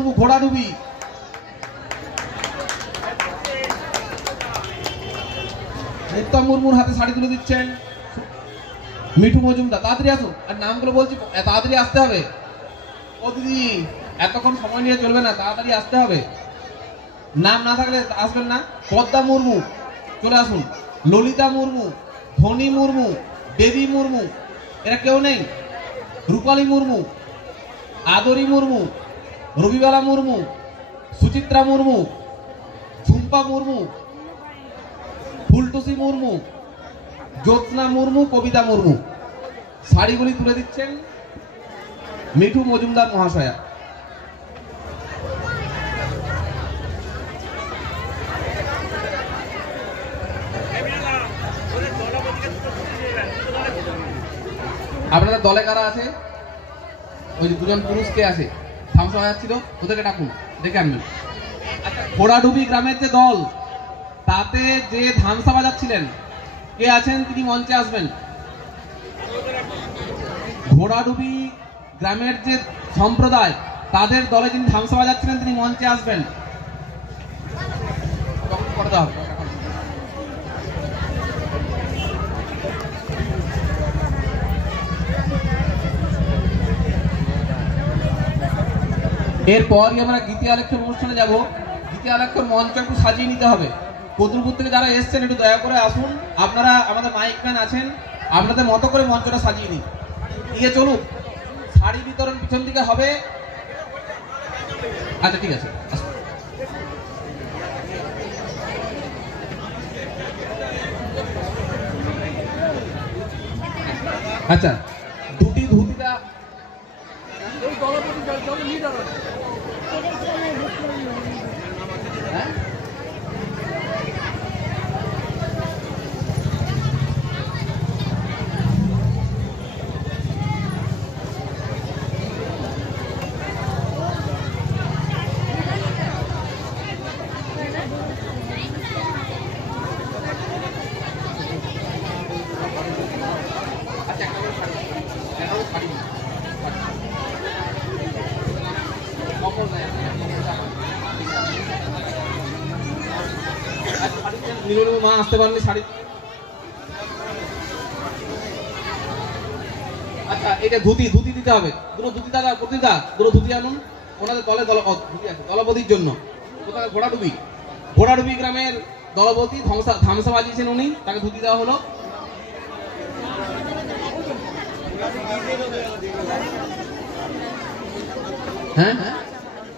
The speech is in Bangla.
মুর্মু ঘোড়াডুবি। উত্তম মুর্মুর হাতে শাড়ি তুলে দিচ্ছেন মিঠু মজুমদার। তাড়াতাড়ি আসুন, আর নামগুলো বলছি তাড়াতাড়ি আসতে হবে। ও দিদি এতক্ষণ সময় নিয়ে চলবে না, তাড়াতাড়ি আসতে হবে। নাম না থাকলে আসবেন না। পদ্মা মুর্মু চলে আসুন, ললিতা মুর্মু, ধনী মুর্মু, দেবী মুর্মু, এরা কেউ নেই। রূপালী মুর্মু, আদরি মুর্মু, রবিবালা মুর্মু, সুচিত্রা মুর্মু, ঝুম্পা মুর্মু, ফুলটুসি মুর্মু, জ্যোৎস্না মুর্মু, কবিতা মুর্মু। শাড়িগুলি তুলে দিচ্ছেন মিঠু মজুমদার মহাশয়া। আপনাদের দলে কারা আছে? ওই যে দুজন পুরুষ কে আছে, থামসা হয়ে যাচ্ছিল, ওদেরকে ডাকুন, দেখে আনবেন। আচ্ছা, ঘোড়াডুবি গ্রামের যে দল, তাতে যে ধামসা বাজাচ্ছিলেন কে আছেন, তিনি মঞ্চে আসবেন। ঘোড়াডুবি গ্রামের যে সম্প্রদায়, তাদের দলে যিনি ধামসা বাজাচ্ছিলেন তিনি মঞ্চে আসবেন। এরপরই আমরা গীতি আলেখ্যের অনুষ্ঠানে যাব। গীতি আলেখ্যের মঞ্চ একটু সাজিয়ে নিতে হবে। কদুরপুর থেকে যারা এসছেন একটু দয়া করে আসুন। আপনারা আমাদের মাইক ম্যান আছেন, আপনাদের মতো করে মঞ্চটা সাজিয়ে নিন। দিয়ে চলুন, শাড়ি বিতরণ পিছন দিকে হবে। আচ্ছা ঠিক আছে, আচ্ছা দুটি ধুতিটা মা আসতে পারলে শাড়ি। আচ্ছা এটা ধুতি দিতে হবে। দুটো ধুতি দাদা, প্রতিদা দুটো ধুতি আনুন। ওনাদের দলে ধুতি আছে দলপতির জন্য। কোথায়? ঘোড়াডুবি গ্রামের দলপতি ধামসা বাজিয়েছেন উনি, তাকে ধুতি দেওয়া হলো। হ্যাঁ হ্যাঁ